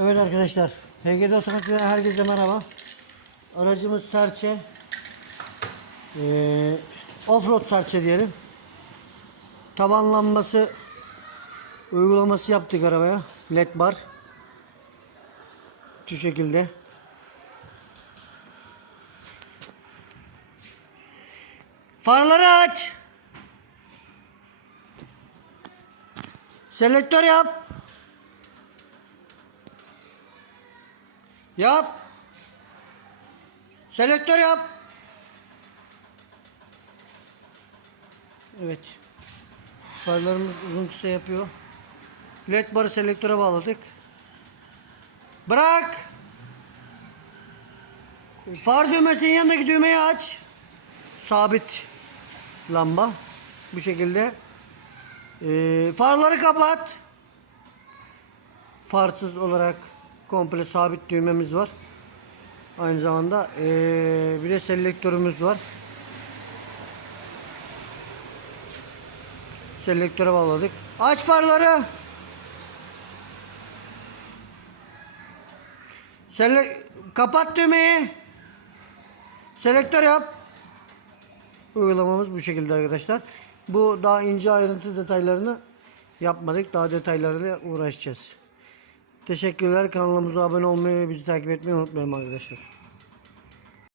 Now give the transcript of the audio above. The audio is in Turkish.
Evet arkadaşlar, HGD Otomotiv'den herkese merhaba. Aracımız serçe. Ee, Offroad serçe diyelim. Taban uygulaması yaptık arabaya. LED bar. Şu şekilde. Farları aç. Selektör yap. Yap. Selektör yap. Evet. Farlarımız uzun kısa yapıyor. LED barı selektöre bağladık. Bırak. Far düğmesinin yanındaki düğmeyi aç. Sabit lamba. Bu şekilde. Ee, farları kapat. Farsız olarak komple sabit düğmemiz var. Aynı zamanda ee, bir de selektörümüz var. Selektöre bağladık. Aç farları. Sele kapat düğmeyi. Selektör yap. Uygulamamız bu şekilde arkadaşlar. Bu daha ince ayrıntı detaylarını yapmadık. Daha detaylarıyla uğraşacağız. Teşekkürler. Kanalımıza abone olmayı ve bizi takip etmeyi unutmayın arkadaşlar.